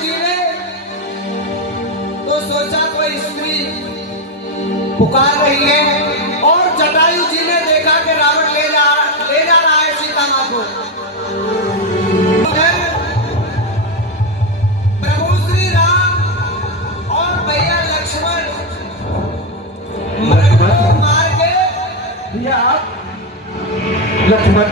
जी ने तो सोचा कोई स्त्री पुकार रही है, और जटायु जी ने देखा कि रावण ले जा रहा है सीता मां को। प्रभु श्री राम और भैया लक्ष्मण मृग को मार के। भैया लक्ष्मण,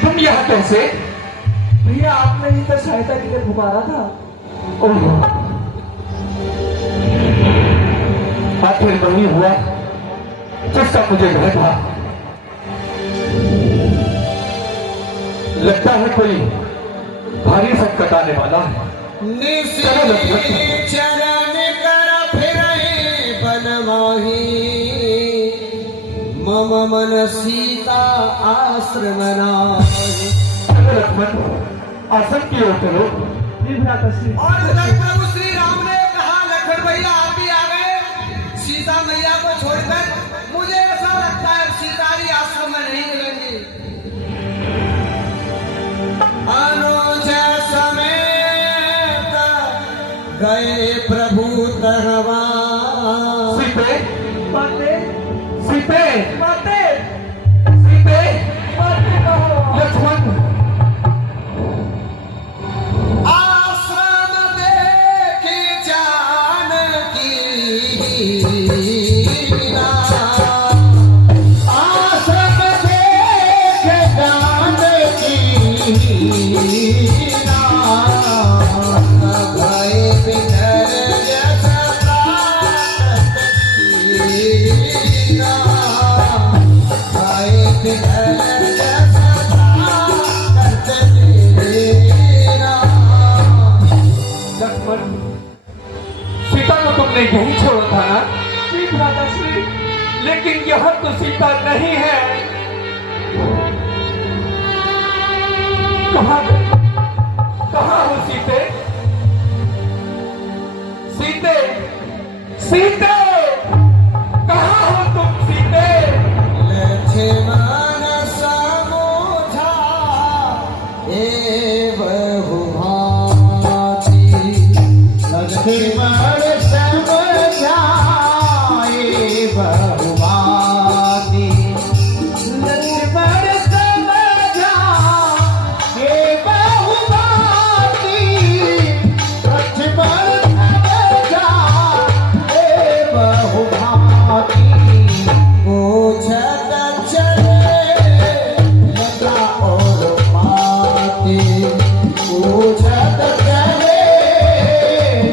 तुम यहाँ कैसे? भैया आपने ही तो सहायता के लिए पुकारा था। ओह, आखिर वही हुआ जिसका मुझे डर था। लगता है कोई भारी संकट आने वाला है। चरण कर फिर बनवाही, मम मन सीता आश्रम नाही। लक्ष्मण, आसन की ओर चलो। और उधर प्रभु श्री राम ने कहा, लक्ष्मण भैया आप ही आ गए सीता मैया को छोड़कर। मुझे ऐसा लगता है सीता जी आश्रम में नहीं मिलेंगी। अनुज समेत गए प्रभु तरवा। सीते माते सीते माते सीते माते कहो। लक्ष्मण, आश्रम देखे जानकी, आश्रम देखे जानकी, भय बिधर जस प्राणत कीना, भय बिधर जस प्राणत कीना। लक्ष्मण, सीता को तुमने यही छोड़ा था ना? जी भ्राताश्री, लेकिन यह तो सीता नहीं है। कहाँ हो सीते? सीते सीते, कहाँ हो तुम सीते? लक्ष्मण समोझा ए बहु भांति, लक्ष्मण समझा ए बहु भांति, लक्ष्मण समझा ए बहु भांति, लक्ष्मण समझा ए बहु भांति। पूछत चले लता और पाती, पूछत चले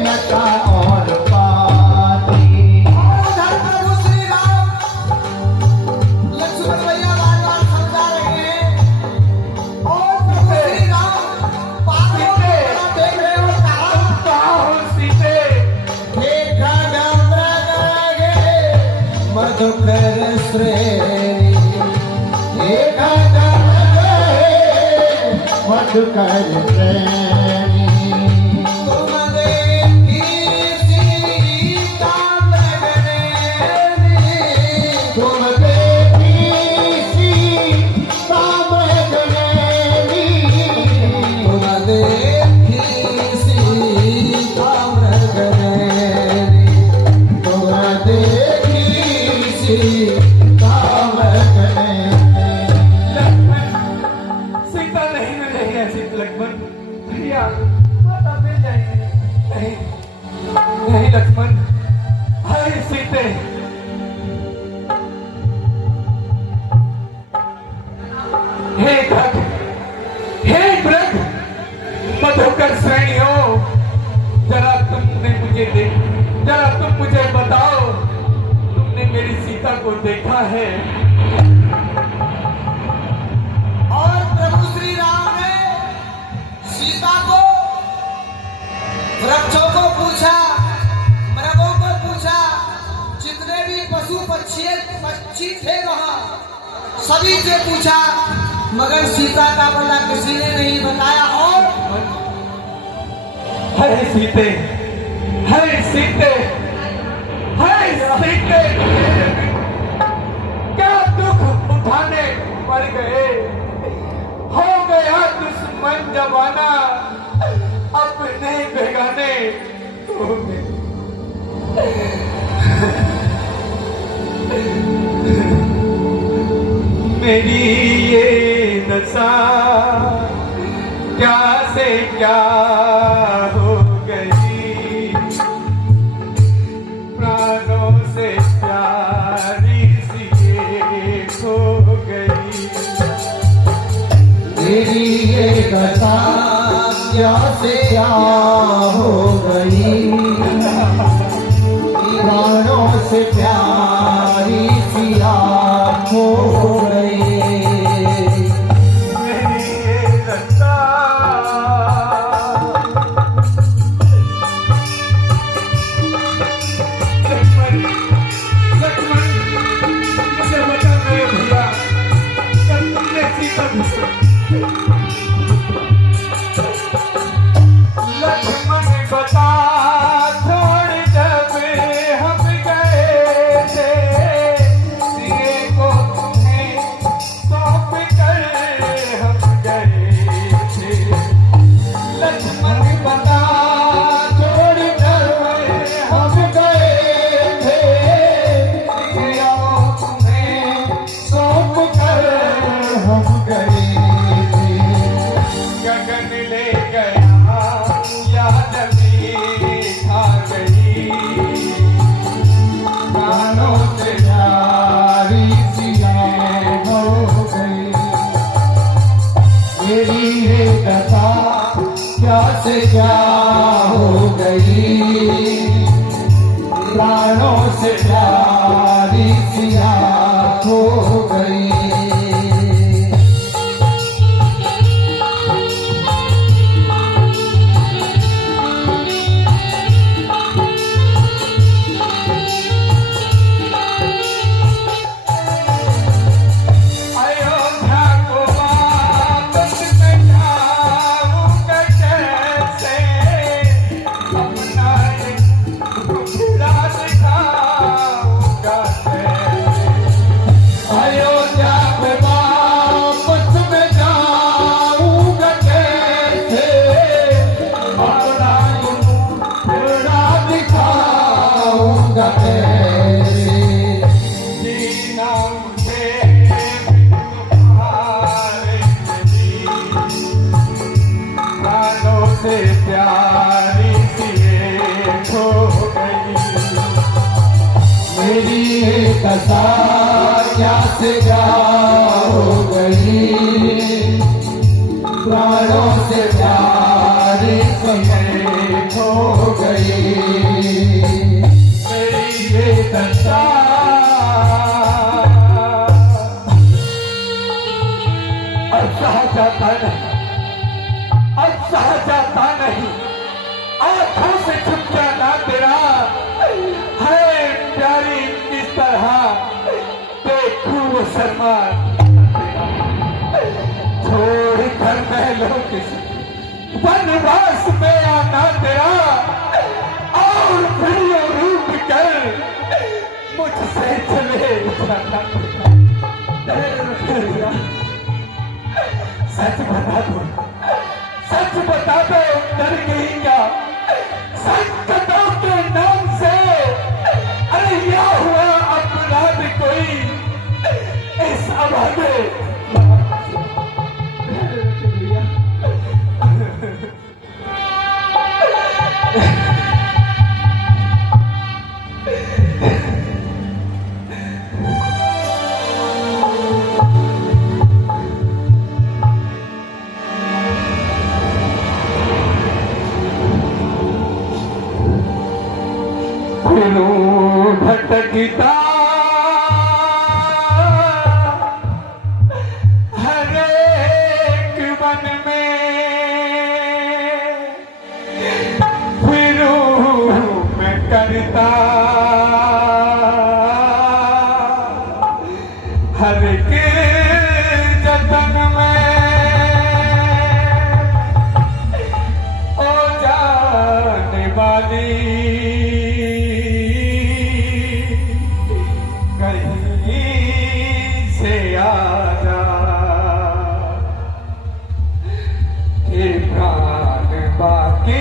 लता और पाती। उधर प्रभु श्री राम लक्ष्मण भैया बार-बार समझा रहे हैं, और प्रभु श्री राम पागलों की तरह देख रहे हो। कहाँ हो सीते? देखा मृग गे मधुकर श्रेणी, देखा मधुकर श्रेणी। तुम देखी सीता मृग नैनी, तुम देखी सीता मृग नैनी, तुम देखी सीता मृग नैनी, तुम देखी सीता मृग नैनी। सीता नहीं मिलेगी ऐसी लक्ष्मण। भैया माता मिल जाएंगे। नहीं नहीं लक्ष्मण, हाय सीते। हे भक्त, हे व्रत, मधुकर श्रेणियों, जरा तुम मुझे बताओ, तुमने मेरी सीता को देखा है? और प्रभु श्री राम ने सीता को, वृक्षों को पूछा, मृगों को पूछा, जितने भी पशु पक्षी थे वहां सभी से पूछा, मगर सीता का पता किसी ने नहीं बताया। और हाय सीते, हाय सीते, हाय सीते, क्या दुख उठाने पड़ गए? हो गया दुश्मन जमाना, अब हो गई। मेरी ये दशा क्या से क्या हो गई, प्राणों से प्यारी सी ये खो गई। मेरी ये दशा क्या से क्या हो गई, प्राणों से प्यारी सी आँख हो गई। मेरी ये दशा लक्ष्मण, लक्ष्मण, मुझे बता मेरे भैया, कब तुमने सीता लक्ष्मण बता, छोड़ जब हम गए थे, सिए को तुम्हें सौंप कर हम गए थे। लक्ष्मण बता, छोड़ जब हम गए थे, सिए को तुम्हें सौंप कर हम गए थे। गगन ले गया याद खा गई, प्राणों से प्यारी सी आँख हो गई। मेरी ये दशा क्या से क्या हो गई, प्राणों से प्यारी सी आँख हो गई। अयोध्या को वापस में जाऊंगा कैसे, अपना एक टुकड़ा दिखाऊंगा कैसे। अयोध्या में वापस में जाऊंगा कैसे, अपना टुकड़ा दिखाऊंगा कैसे। जीना मुझे तुम्हारे लिए, प्राणों से प्यारी सी ये खो गई। मेरी ये दशा क्या से क्या हो गई, प्राणों से प्यारी सी खो गई। मेरी ये दशा अच्छा जाता नहीं, अच्छा जाता नहीं, आंखों से छुप जाना तेरा है प्यारी, किस तरह देखूं वो शर्मा छोड़ कर महलों के वनवास में आना तेरा, और प्रिय रूप कर मुझसे चले जाना। सच बता दो, सच बता दो, डर गई क्या संकटों के नाम से? अरे या हुआ अपराध कोई इस अभागे? फिरूं भटकता हर एक वन में, फिरूं मैं करता हर एक जतन में, ओ जाने वाली कहीं से आजा, ये प्राण बाकी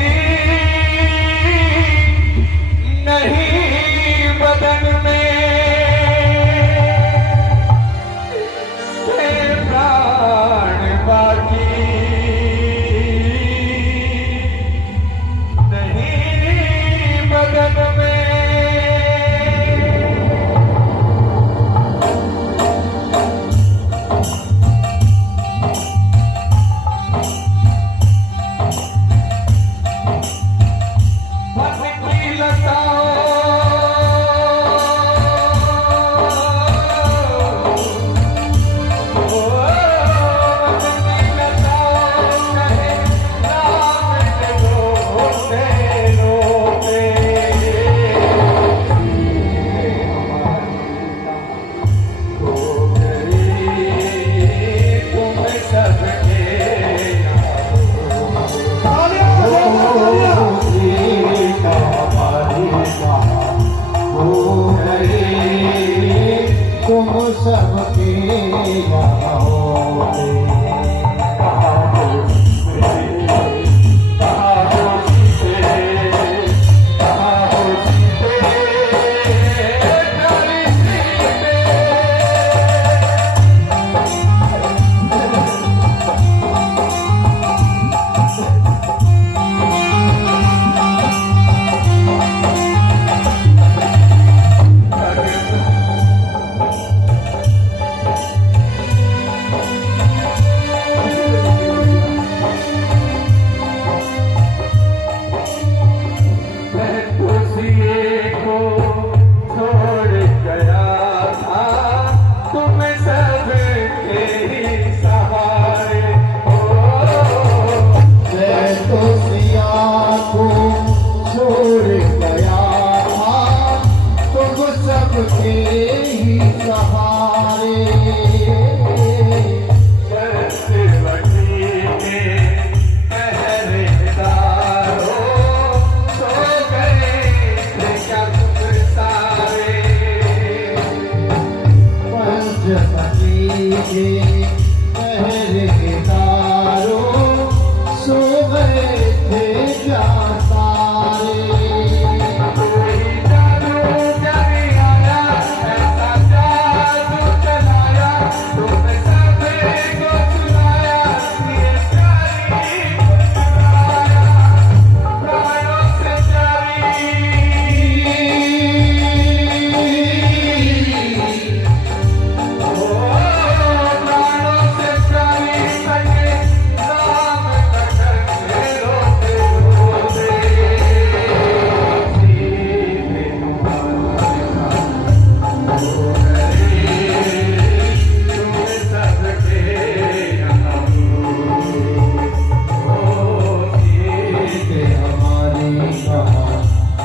हमारी कहाँ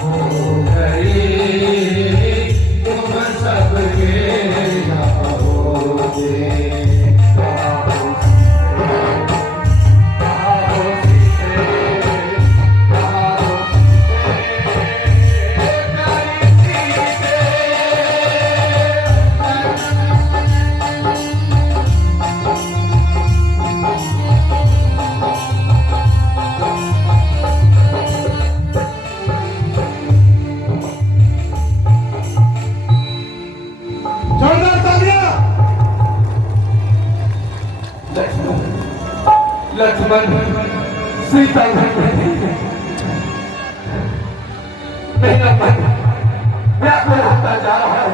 हो गई, तुम सबके यहाँ होगे। जोरदार तालियां। लक्ष्मण सीता मेरा मन व्याकुल होता जा रहा है।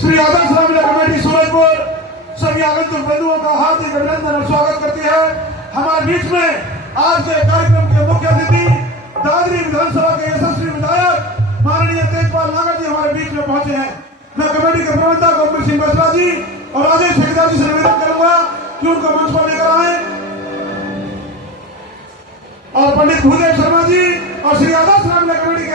श्री आदर्श रामलीला कमेटी सूरजपुर सभी आगंतुक बंधुओं का हार्दिक अभिनंदन और स्वागत करती है। हमारे बीच में आज के कार्यक्रम के मुख्य अतिथि दादरी विधानसभा के यशस्वी विधायक माननीय तेजपाल नागर जी हमारे बीच में पहुंचे हैं। मैं कमेटी के प्रबंधक गोविंद सिंह बसरा जी और राजेश ठेकेदार जी से निवेदन करूंगा कि उनको मंच पर लेकर आए और पंडित भूदेव शर्मा जी और श्री आदर्श रामलीला कमेटी के